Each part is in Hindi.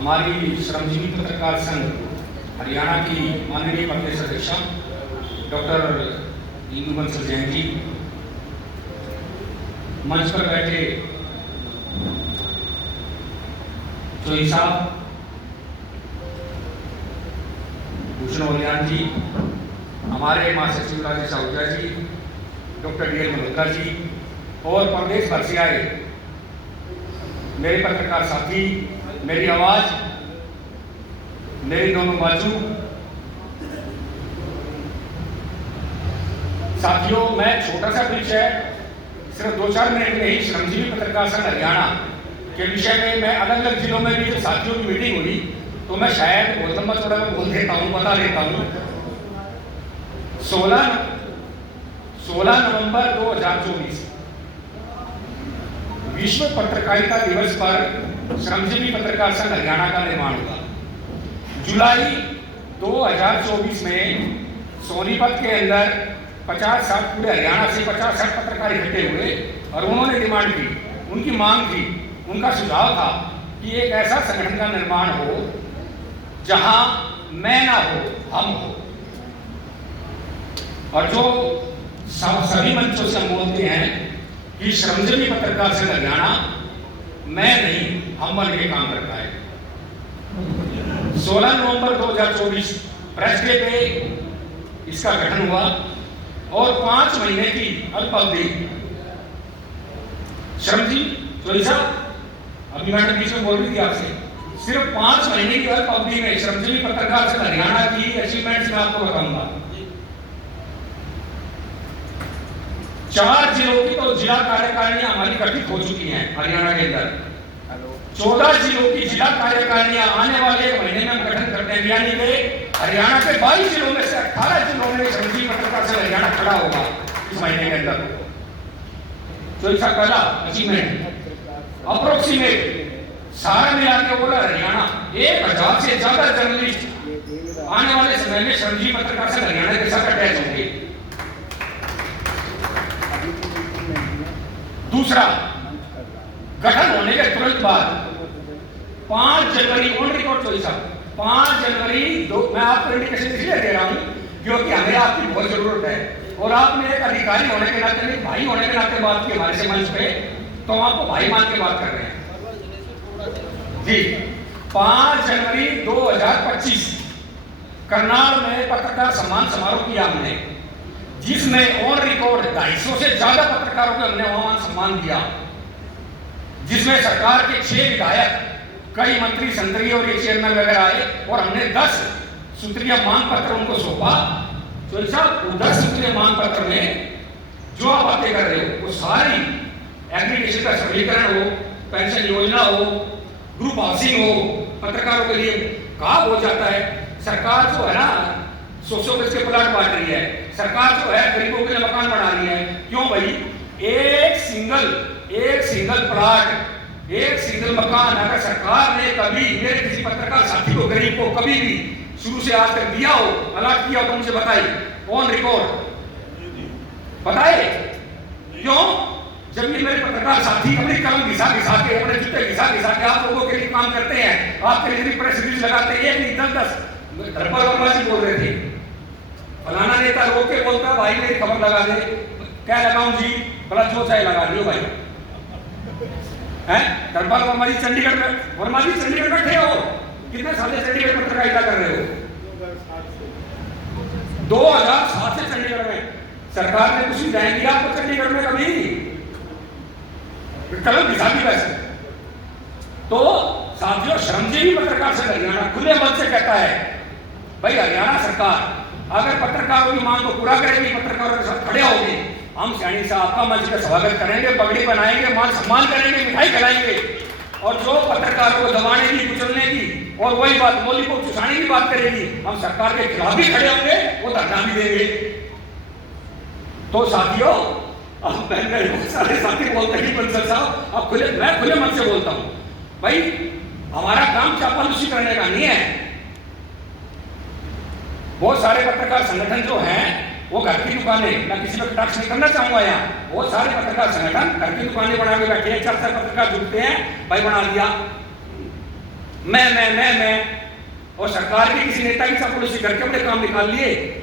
हमारी श्रमजीवी पत्रकार संघ हरियाणा की माननीय प्रदेश अध्यक्षा डॉक्टर इंदु बंसल जैन जी, मंच पर बैठे चोई साहब, भूषण ओलियान जी, हमारे महासचिव राजेश आहूजा जी, doctor D L Malhotra ji और प्रदेश भर से आए मेरे पत्रकार साथी, मेरी आवाज, मेरी दोनों बाजू साथियों, मैं छोटा सा विषय सिर्फ 2-4 मिनट में ही श्रमजीवी पत्रकार संघ हरियाणा के विषय में मैं अलग अलग जिलों में भी जो साथियों की मीटिंग हुई तो मैं शायद बहुत लंबा चौड़ा बोल देता हूँ, बता देता हूँ। 16 नवंबर 2024 विश्व पत्रकारिता दिवस पर श्रमजीवी पत्रकार संघ हरियाणा का निर्माण हुआ। जुलाई 2024 में सोनीपत के अंदर 50-60 पूरे हरियाणा से 50-60 पत्रकार इकट्ठे हुए और उन्होंने डिमांड की, उनकी मांग थी, उनका सुझाव था कि एक ऐसा संगठन का निर्माण हो जहां मैं ना हो, हम हो। और जो सभी मंचों से हम बोलते हैं कि श्रमजीवी पत्रकार संघ हरियाणा मैं नहीं, हम बन के काम करता है। 16 नवंबर 2024 प्रेस डे पे इसका गठन हुआ और 5 महीने की अल्प अवधि श्रमजीवी अभी मैडम बीच में बोल रही थी आपसे, सिर्फ 5 महीने की अल्प अवधि में श्रमजीवी पत्रकार संघ हरियाणा की अचीवमेंट्स मैं आपको बताऊंगा। 4 जिलों की तो जिला कार्यकारिणियां हमारी गठित हो चुकी हैं हरियाणा के अंदर। 14 जिलों की जिला कार्यकारिणियां आने वाले महीने में हम गठन करते हैं, यानी कि हरियाणा के 22 जिलों में से 18 जिलों में श्रमजीवी पत्रकार संघ हरियाणा खड़ा होगा इस महीने के अंदर। तो इसका पहला अचीवमेंट अप्रोक्सीमेट सारा मिला के बोला हरियाणा 1000 से ज्यादा जर्नलिस्ट आने वाले समय में श्रमजीवी पत्रकार संघ हरियाणा के साथ अटैच होंगे। दूसरा, गठन होने के तुरंत बाद 5 जनवरी ऑन रिकॉर्ड चोरी साहब 5 जनवरी मैं आपको इंडिकेशन इसलिए दे रहा हूं क्योंकि हमें आपकी बहुत जरूरत है और आपने एक अधिकारी होने के नाते, नहीं भाई होने के नाते बात की हमारे से मंच पे, तो हम आपको भाई मान के बात कर रहे हैं जी। 5 जनवरी 2025 करनाल में पत्रकार सम्मान समारोह किया हमने, जिसमें ऑन रिकॉर्ड 250 से ज्यादा पत्रकारों को हमने वहां सम्मान दिया, जिसमें सरकार के 6 विधायक, कई मंत्री, संतरी और चेयरमैन वगैरह आए और हमने 10 सूत्रीय मांग पत्र उनको सौंपा। तो साहब 10 सूत्रीय मांग पत्र में जो आप बातें कर रहे हो वो सारी एग्रीगेशन का सरलीकरण हो, पेंशन योजना हो, ग्रुप हाउसिंग हो, पत्रकारों के लिए कहा हो जाता है। सरकार जो है ना 100 गज के प्लाट बांट रही है, सरकार जो है गरीबों के लिए मकान बना रही है। क्यों भाई? एक सिंगल प्लाट, एक सिंगल मकान अगर सरकार ने कभी मेरे किसी पत्रकार साथी को, गरीब को कभी भी शुरू से आज तक दिया हो, अलॉट किया हो तो मुझे बताइए, ऑन रिकॉर्ड बताइए। क्यों? जब ये मेरे पत्रकार साथी अपनी कलम घिसा के, अपने जूते घिसा के आप लोगों के लिए काम करते हैं, आपके लिए प्रेस रिलीज लगाते हैं, एक नहीं 10 धर्मपाल वर्मा जी बोल रहे थे, फलाना नेता रोक के बोलता भाई मेरी खबर लगा दे, क्या लगाऊं जी, बड़ा जो चाहे लगा दियो भाई। हैं धर्मपाल वर्मा जी चंडीगढ़ में, वर्मा जी चंडीगढ़ बैठे हो, कितने साल से चंडीगढ़ पत्रकारिता कर रहे हो? 2007 से चंडीगढ़ में। सरकार ने कुछ सुविधाएं दी आपको चंडीगढ़ में कभी? कलम दिखा दी वैसे। तो साथियों, श्रमजीवी पत्रकार संघ हरियाणा खुले मन से कहता है भाई हरियाणा सरकार अगर पत्रकारों की मांग को पूरा करेगी, पत्रकारों के साथ खड़े होंगे, हम सैनी साहब का मंच का स्वागत करेंगे, पगड़ी बनाएंगे, मान सम्मान करेंगे, मिठाई खिलाएंगे। और जो पत्रकारों को दबाने की, कुचलने की और वही बात मौलिक को चुसाने की बात करेगी, हम सरकार के खिलाफ भी खड़े होंगे, वो धरना भी देंगे। तो साथियों, अब मैं सारे साथी बोलते हैं बंसल साहब, अब मैं खुले मन से बोलता हूं भाई, हमारा काम चापलूसी करने का नहीं है। बहुत सारे पत्रकार संगठन जो हैं वो घर की दुकानें, मैं किसी पर कटाक्ष नहीं करना चाहूंगा यहाँ, बहुत सारे पत्रकार संगठन घर की दुकानें बना के बैठे हैं, 4 पत्रकार जुटते हैं, भाई बना दिया मैं और सरकार के किसी नेता की चापलूसी करके अपने काम निकाल लिए।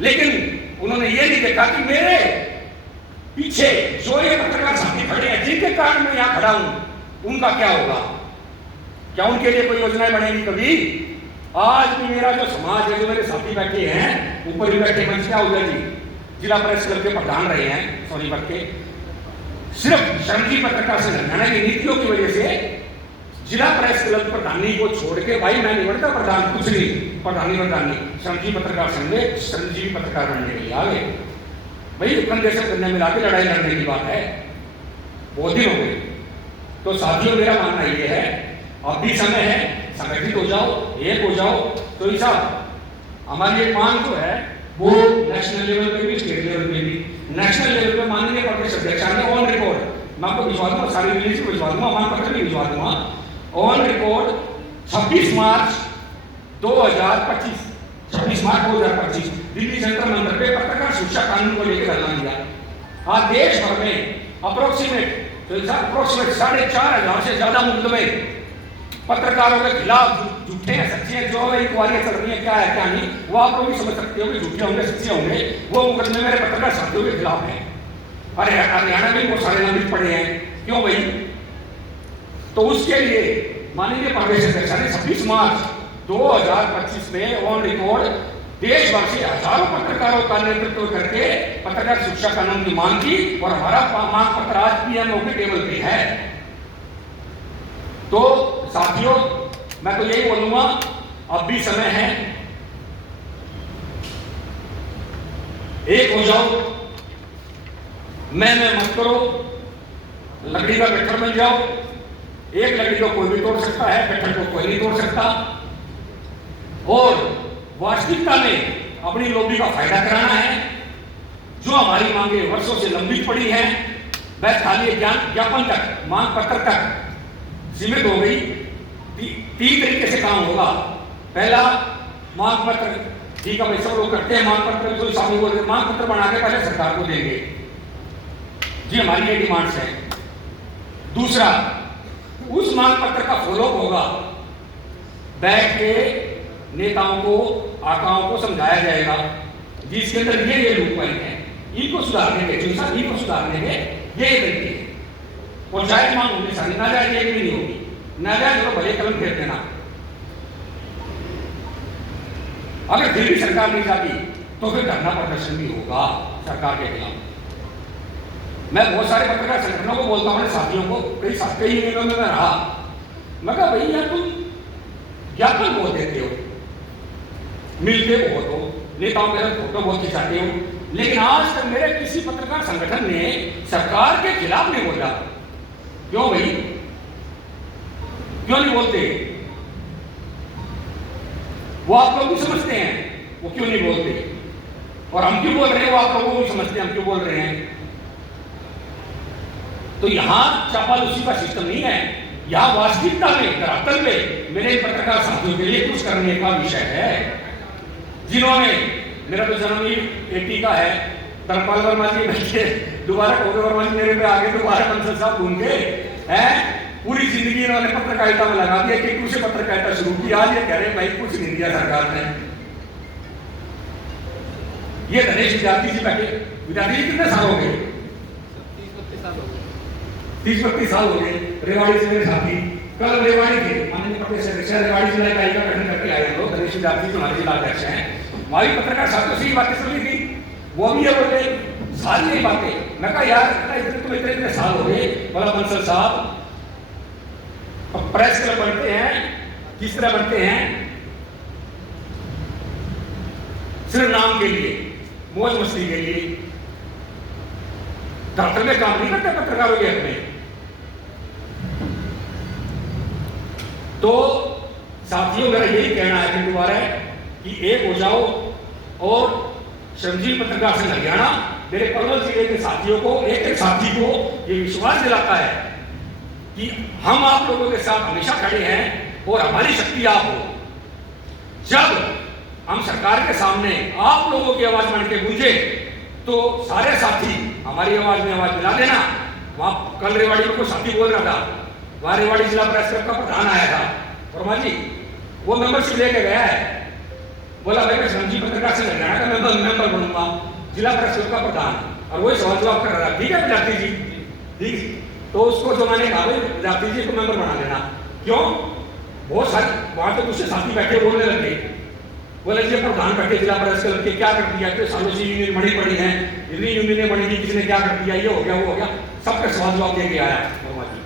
लेकिन उन्होंने ये नहीं देखा कि मेरे पीछे जो ये पत्रकार साथी खड़े हैं, जिनके कारण मैं यहां खड़ा हूं, उनका क्या होगा? क्या उनके लिए कोई योजनाएं बनेगी कभी? आज भी मेरा जो समाज है, जो मेरे साथी बैठे हैं, ऊपर भी बैठे मंच, क्या होगा जी, जिला प्रेस क्लब के प्रधान रहे हैं सोनीपत के, सिर्फ श्रमजीवी पत्रकार संघ हरियाणा की नीतियों की वजह से जिला प्रेस क्लब प्रधानी को छोड़ के, भाई मैं नहीं बनता प्रधान, कुछ नहीं, प्रधानी श्रमजीवी पत्रकार संघ में श्रमजीवी पत्रकार बनने के लिए आ गए। भाई कंधे से कंधे मिला के लड़ाई लड़ने की बात है, बहुत दिन हो गए। तो साथियों, मेरा मानना यह है, अब भी समय है, संगठित हो जाओ, एक हो जाओ। तो इस हमारी एक मांग जो है वो नेशनल लेवल पे भी, स्टेट लेवल पे भी। नेशनल लेवल पे माननीय प्रदेश अध्यक्ष ने ऑन रिकॉर्ड, मैं आपको भिजवा दूंगा, सारी रिलीज को भिजवा दूंगा, मांग पत्र भी भिजवा दूंगा, ऑन रिकॉर्ड 26 मार्च 2025 दिल्ली जंतर मंतर पे पत्रकार शिक्षा कानून को लेकर धरना दिया। आज देश भर में अप्रोक्सीमेट 4,500 से ज्यादा मुकदमे पत्रकारों के खिलाफ झूठे हैं, सच्चे हैं, जो इंक्वायरियां चल रही है, क्या है क्या नहीं, वो आप लोग भी समझ सकते हो कि झूठे होंगे, सच्चे होंगे, वो मुकदमे मेरे पत्रकार साथियों के खिलाफ है। अरे हरियाणा में बहुत सारे नाम पड़े हैं, क्यों भाई? तो उसके लिए माननीय प्रदेश अध्यक्ष ने 26 मार्च 2025 में ऑन रिकॉर्ड देश भर से हजारों पत्रकारों का नेतृत्व करके पत्रकार शिक्षा कानून की मांग की, और हमारा मांग पत्र आज पीएमओ के टेबल पे है। तो साथियों, मैं तो यही बोलूंगा, अब भी समय है, एक हो जाओ, मैं मत करो, लकड़ी का गट्ठर बन जाओ। एक लकड़ी को कोई भी तोड़ सकता है, गट्ठर को कोई नहीं तोड़ सकता। और वास्तविकता में अपनी लॉबी का फायदा कराना है। जो हमारी मांगे वर्षों से लंबित पड़ी है, वह खाली ज्ञापन तक, मांग पत्र तक सीमित हो गई। 3 तरीके से काम होगा। पहला, मांग पत्र, ठीक है भाई, सब लोग करते हैं मांग पत्र, जो सामने बोल रहे, मांग पत्र बना के पहले सरकार को देंगे जी, हमारी ये डिमांड्स है। दूसरा, उस मांग पत्र का फॉलोअप होगा, बैठ के नेताओं को, आकाओं को समझाया जाएगा जिसके अंदर ये लूप पॉइंट है, इनको सुधारने के, इनको सुधारने के ये तरीके। और जायज मांग होगी सारी, नाजायज एक भी नहीं होगी। नाजायज तो भले कलम फेर देना, अगर फिर भी सरकार नहीं चाहती तो फिर धरना प्रदर्शन भी होगा सरकार के खिलाफ। मैं बहुत सारे पत्रकार संगठनों को बोलता हूँ, साथियों को, कई यूनियनों में रहा, मैं कहा भाई यार तुम ज्ञापन बहुत देते हो, मिलते बहुत हो, नेताओं के साथ फोटो बहुत खिंचाते हो, लेकिन आज तक मेरे किसी पत्रकार संगठन ने सरकार के खिलाफ नहीं बोला। क्यों भाई, क्यों नहीं बोलते? वो आप लोग भी समझते हैं वो क्यों नहीं बोलते, और हम क्यों बोल रहे हैं वो आप लोगों को भी समझते हैं हम क्यों बोल रहे हैं। तो यहां चापालूसी का सिस्टम नहीं है, यहां वास्तविकता में, धरातल पे मेरे पत्रकार साथियों के लिए कुछ करने का विषय है। जिन्होंने, मेरा तो जन्म ही 80 का है, धर्मपाल वर्मा जी बैठे, दोबारा कोगे वर्मा जी मेरे पे आगे, दोबारा कंसल साहब ढूंढ के हैं, पूरी जिंदगी इन्होंने पत्रकारिता में लगा दिया, टिक्कू से पत्रकारिता शुरू की, आज ये कह रहे हैं भाई कुछ नहीं दिया सरकार ने। ये गणेश विद्यार्थी जी बैठे, विद्यार्थी जी कितने साल हो गए? 30-32 साल हो गए। रेवाड़ी से मेरे साथी, कल रेवाड़ी थे, माननीय प्रदेश अध्यक्ष रेवाड़ी जिला इकाई का गठन करके आए लोग, गणेश विद्यार्थी हमारे जिला अध्यक्ष हैं। हमारी पत्रकार साथियों से ये बातें सुनी थी, वो भी ये बोले सारी यही बातें। मैं कहा यार इतने साल हो गए, बोला बंसल साहब प्रेस क्लब बनते हैं, किस तरह बनते हैं? सिर्फ नाम के लिए, मौज मस्ती के लिए, दफ्तर में काम नहीं करते पत्रकारों के अपने। तो साथियों, मेरा यही कहना है कि दोबारा कि एक हो जाओ, और श्रमजीवी पत्रकार संघ हरियाणा मेरे पलवल जिले के साथियों को, एक साथी को ये विश्वास दिलाता है कि हम आप लोगों के साथ हमेशा खड़े हैं, और हमारी शक्ति आप हो। जब हम सरकार के सामने आप लोगों की आवाज बन के गूंजे, तो सारे साथी हमारी आवाज में आवाज मिला देना। वहां कल रेवाड़ी में कोई साथी बोल रहा था, वहां रेवाड़ी जिला प्रेस क्लब का प्रधान आया था, वर्मा जी वो मेंबरशिप लेके गया है, बोला भाई मैं श्रमजी पत्रकार से हरियाणा का मेंबर बनूंगा, जिला परिषद का प्रधान, और वही सवाल जवाब कर रहा है। ठीक है विद्यार्थी जी, ठीक। तो उसको जो मैंने कहा भाई विद्यार्थी जी को मेंबर बना देना। क्यों? बहुत सारे वहां तो दूसरे साथी बैठे बोलने लगे, बोले जी प्रधान बैठे जिला परिषद के लड़के क्या कर दिया, तो सालों से यूनियन बनी पड़ी है, इतनी यूनियन बनी थी, किसी ने क्या कर दिया, ये हो गया वो हो गया, सबका सवाल जवाब देके आया वर्मा जी।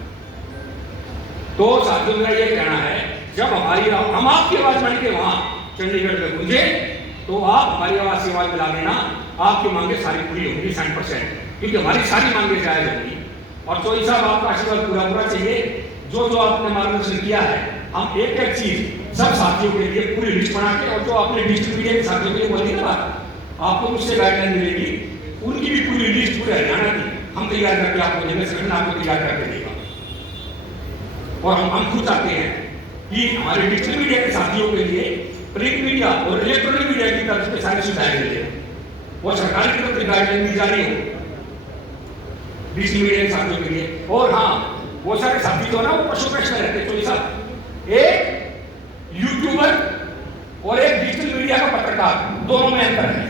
तो साथियों मेरा ये कहना है, जब हमारी हम आपकी आवाज बन के वहां चंडीगढ़ में गूंजे तो आप हमारी आवाज से आवाज मिला देना, आपकी मांगे सारी पूरी होंगी 100%, क्योंकि हमारी सारी मांगे जायज होंगी। और तो साहब आपका आशीर्वाद पूरा चाहिए, जो जो आपने मार्गदर्शन किया है, हम एक एक चीज सब साथियों के लिए पूरी लिस्ट बना के, और जो आपने डिजिटल मीडिया के साथियों के लिए बोली ना बात, आपको मुझसे गाइडलाइन मिलेगी, उनकी भी पूरी लिस्ट पूरे हरियाणा की हम तैयार करके आपको देंगे, संगठन आपको तैयार करके देगा। और हम खुद चाहते हैं कि हमारे डिजिटल मीडिया के साथियों के लिए प्रिंट मीडिया और इलेक्ट्रॉनिक मीडिया की तरफ से सारी सुविधाएं मिले, और सरकार की तरफ से गाइडलाइन दी जा रही हो डिजिटल मीडिया के साथियों के लिए। और हाँ, वो सारे साथी जो ना वो पशुपेश में रहते, तो साहब एक यूट्यूबर और एक डिजिटल मीडिया का पत्रकार, दोनों में अंतर है।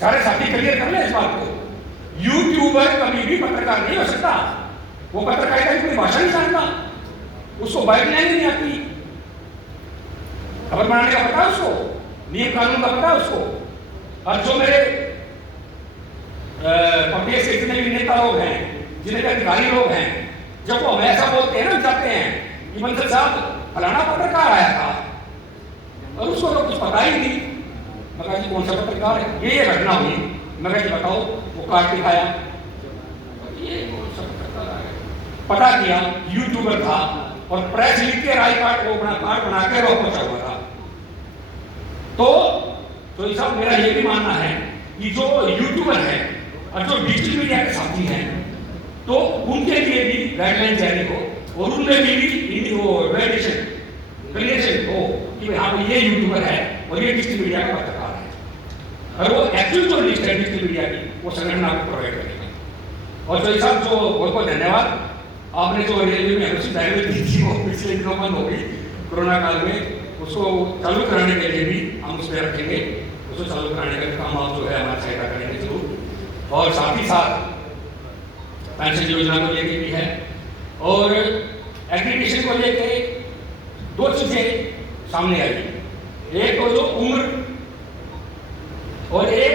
सारे साथी क्लियर कर ले इस बात को। यूट्यूबर कभी भी पत्रकार नहीं हो सकता, वो पत्रकारिता की कोई भाषा नहीं जानता, उसको बाइक लाइन नहीं आती, खबर बनाने का पता है उसको, नियम कानून का पता है उसको। और जो मेरे प्रदेश के जितने भी नेता लोग हैं, जितने भी अधिकारी लोग हैं, जब वो हमेशा बोलते हैं ना, जाते हैं कि बंसल साहब फलाना पत्रकार आया था, और उसको तो कुछ पता ही नहीं। मैं कहा जी कौन सा पत्रकार है, ये घटना हुई। मैं कहा जी बताओ, वो कार्ड दिखाया, ये कौन सा पत्रकार है, पता किया यूट्यूबर था, और प्रेस लिख के राय कार्ड को अपना कार्ड बना के रोक पहुंचा हुआ था। तो इस सब मेरा ये भी मानना है कि जो यूट्यूबर है और जो डिजिटल मीडिया के साथी हैं, तो उनके लिए भी गाइडलाइन जारी हो, और उनमें भी वो वैलिडेशन क्लियरेशन हो कि हाँ ये यूट्यूबर है और ये डिजिटल मीडिया का पत्रकार है, और वो एक्चुअल जो लिस्ट है डिजिटल मीडिया की वो संगठन आपको प्रोवाइड करेगा। और तो साहब जो बहुत बहुत धन्यवाद, आपने जो रेलवे में हमें दी थी वो पिछले दिनों बंद हो गई कोरोना काल में, उसको चालू कराने के लिए भी हम उस पर रखेंगे, उसको चालू कराने का काम आप जो है हमारी सहायता करेंगे जरूर। और साथ ही साथ पेंशन योजना को लेके भी है, और एग्रीगेशन को लेके दो चीजें सामने आई, एक तो जो उम्र और एक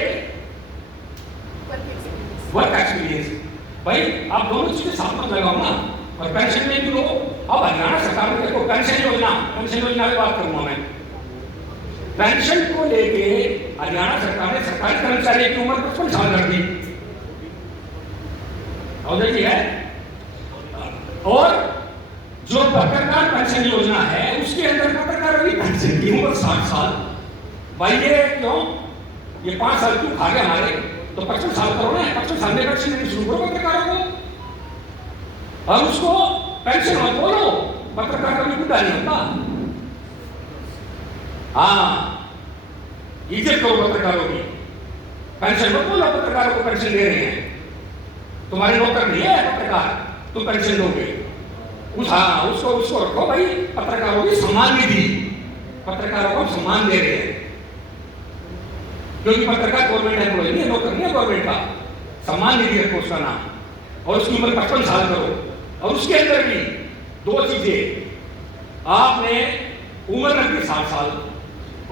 वर्क एक्सपीरियंस। भाई आप दोनों चीजें साथ में लगाओ ना, और पेंशन में भी लो। अब हरियाणा सरकार ने देखो पेंशन योजना की बात करूंगा मैं, पेंशन को लेके हरियाणा सरकार ने सरकारी कर्मचारी की उम्र 55 साल कर दी, और देखिए है। और जो पत्रकार पेंशन योजना है उसके अंदर पत्रकारों की पेंशन की उम्र 60 साल। भाई ये क्यों, ये 5 साल क्यों खा गए हमारे, तो 55 साल करो ना, 55 साल में पेंशन शुरू करो पत्रकारों को, और उसको पेंशन मत बोलो, पत्रकार कभी बुढ़ा नहीं होता। हाँ, इज्जत करो पत्रकारों की, पेंशन मत बोलो पत्रकारों को पेंशन दे रहे हैं, तुम्हारे नौकर नहीं है पत्रकार, तुम पेंशन दोगे उस, हाँ उसको रखो भाई, पत्रकारों की सम्मान निधि, पत्रकारों को सम्मान दे रहे हैं, क्योंकि पत्रकार गवर्नमेंट एम्प्लॉय नहीं है, नौकर नहीं है गवर्नमेंट का, सम्मान निधि रखो उसका नाम, और उसकी उम्र 55 साल करो। और उसके अंदर भी दो चीजें, आपने उम्र रखी 60 साल,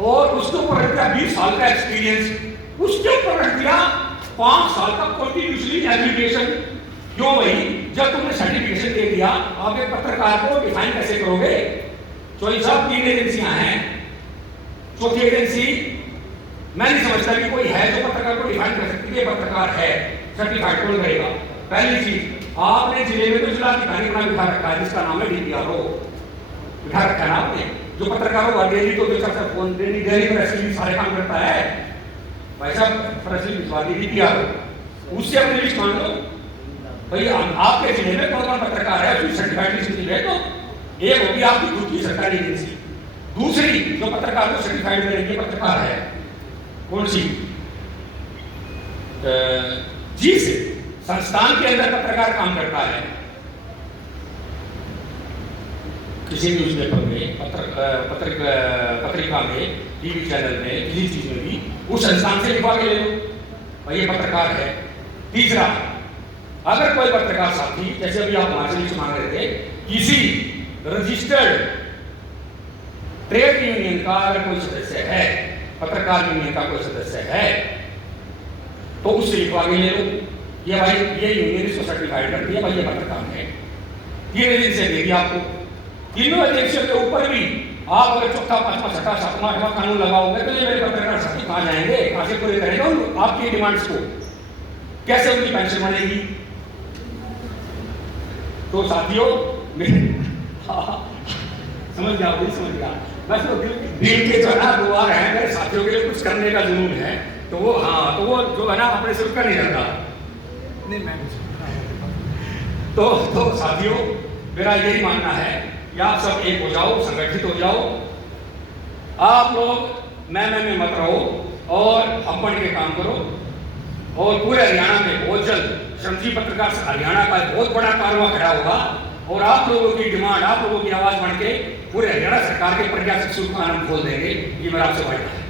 और उसके ऊपर रख दिया 20 साल का एक्सपीरियंस, उसके ऊपर रख दिया 5 साल का कंटिन्यूसली एजुकेशन। क्यों भाई, जब तुमने सर्टिफिकेशन दे दिया, आप एक पत्रकार को डिफाइन कैसे करोगे? तो सब 3 एजेंसियां हैं, चौथी एजेंसी मैं नहीं समझता कि कोई है जो पत्रकार को डिफाइन कर सकती है, पत्रकार है, सर्टिफाइड कौन करेगा? पहली चीज, आपने जिले में तो जिलाधिकारी बना बिठा रखा है जिसका नाम है डीपीआरओ, बिठा रखा है ना आपने, जो पत्रकारों का डेली तो बेचा फोन डेली प्रेस रिलीज सारे काम करता है, वैसा प्रेस रिलीज भिजवा दी डीपीआरओ, उससे अपनी लिस्ट मान लो भाई आपके जिले में कौन कौन पत्रकार है, उसकी सर्टिफाइड लिस्ट है। तो एक होगी आपकी खुद की सरकारी एजेंसी, दूसरी जो पत्रकार को सर्टिफाइड करेगी पत्रकार है कौन सी, जिस संस्थान के अंदर पत्रकार काम करता है, किसी न्यूज़पेपर में, पत्रिका में, टीवी चैनल में, किसी चीज़ में भी उस संस्थान से लिखवा के ले लो भाई ये पत्रकार है। तीसरा, अगर कोई पत्रकार साथी, जैसे अभी आप हिमाचल से मांग रहे थे, किसी रजिस्टर्ड ट्रेड यूनियन का अगर कोई सदस्य है, पत्रकार यूनियन का कोई सदस्य है, तो उससे लिखवा के ले लो ये भाई ये यूनियन इसको सर्टिफाइड करती है भाई ये पत्रकार है। 3 एजेंसी देगी आपको। तीनों एजेंसियों के ऊपर भी आप अगर चौथा, पांचवा, छठा, सातवां, आठवां कानून लगाओगे तो ये मेरे पत्रकार साथी कहाँ जाएंगे, कहाँ से पूरे करेंगे आपकी डिमांड्स को, कैसे उनकी पेंशन बढ़ेगी। तो साथियों समझ गया, समझ गया। बस वो दिल के जो है ना दुआ है, मेरे साथियों के लिए कुछ करने का जुनून है, तो वो हाँ, तो वो जो है ना अपने सिर्फ कर नहीं करता। नहीं मैं तो साथियों मेरा यही मानना है कि आप सब एक हो जाओ, संगठित हो जाओ, आप लोग मैं मत रहो और हम बढ़ के काम करो। और पूरे हरियाणा में बहुत जल्द श्रमजीवी पत्रकार हरियाणा का बहुत बड़ा कारवां खड़ा होगा और आप लोगों की डिमांड, आप लोगों की आवाज बन के पूरे हरियाणा सरकार के प्रज्ञा चक्षु को आनंद खोल देंगे। ये मेरा आपसे वादा है।